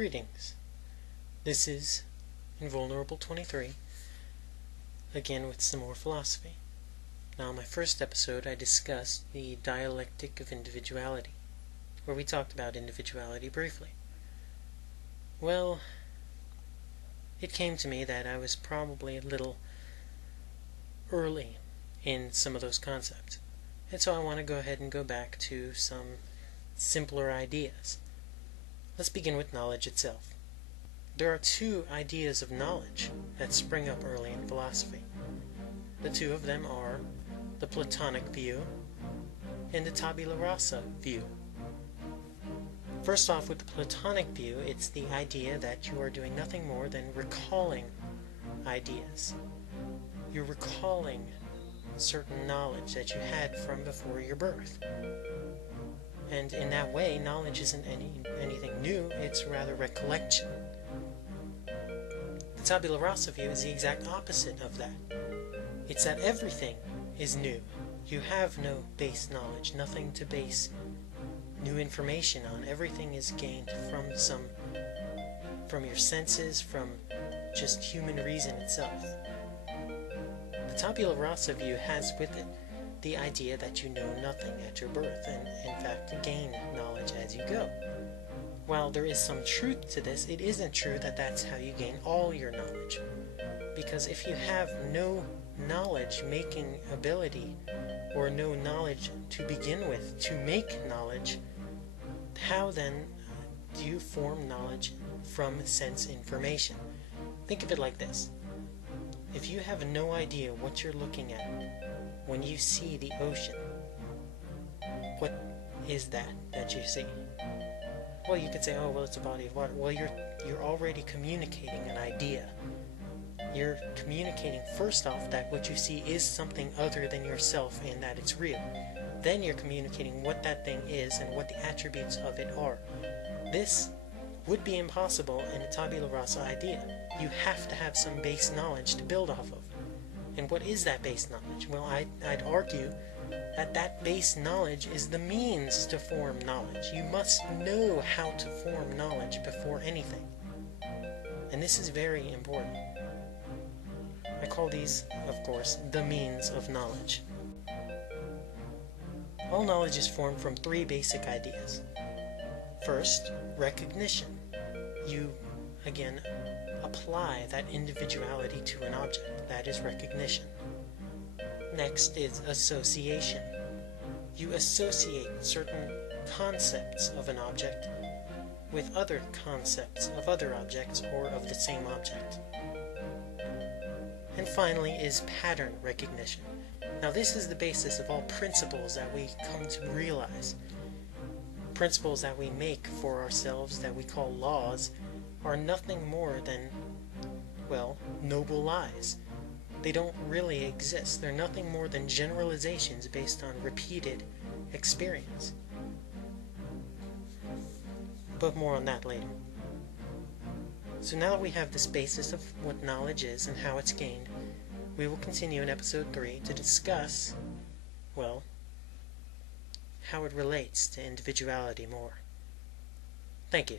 Greetings. This is Invulnerable 23, again with some more philosophy. Now, in my first episode, I discussed the dialectic of individuality, where we talked about individuality briefly. Well, it came to me that I was probably a little early in some of those concepts, and so I want to go ahead and go back to some simpler ideas. Let's begin with knowledge itself. There are two ideas of knowledge that spring up early in philosophy. The two of them are the Platonic view and the Tabula Rasa view. First off, with the Platonic view, it's the idea that you are doing nothing more than recalling ideas. You're recalling certain knowledge that you had from before your birth. And in that way, knowledge isn't anything new, it's rather recollection. The Tabula Rasa view is the exact opposite of that. It's that everything is new. You have no base knowledge, nothing to base new information on. Everything is gained from your senses, from just human reason itself. The Tabula Rasa view has with it the idea that you know nothing at your birth, and in fact gain knowledge as you go. While there is some truth to this, it isn't true that that's how you gain all your knowledge. Because if you have no knowledge-making ability, or no knowledge to begin with to make knowledge, how then do you form knowledge from sense information? Think of it like this. If you have no idea what you're looking at when you see the ocean, what is that you see? Well, you could say, oh, well, it's a body of water. Well, you're already communicating an idea. You're communicating, first off, that what you see is something other than yourself and that it's real. Then you're communicating what that thing is and what the attributes of it are. This would be impossible in a Tabula Rasa idea. You have to have some base knowledge to build off of. And what is that base knowledge? Well, I'd argue that base knowledge is the means to form knowledge. You must know how to form knowledge before anything. And this is very important. I call these, of course, the means of knowledge. All knowledge is formed from three basic ideas. First, recognition. You, again, apply that individuality to an object. That is recognition. Next is association. You associate certain concepts of an object with other concepts of other objects or of the same object. And finally is pattern recognition. Now this is the basis of all principles that we come to realize. Principles that we make for ourselves that we call laws are nothing more than, well, noble lies. They don't really exist. They're nothing more than generalizations based on repeated experience. But more on that later. So now that we have this basis of what knowledge is and how it's gained, we will continue in episode 3 to discuss, well, how it relates to individuality more. Thank you.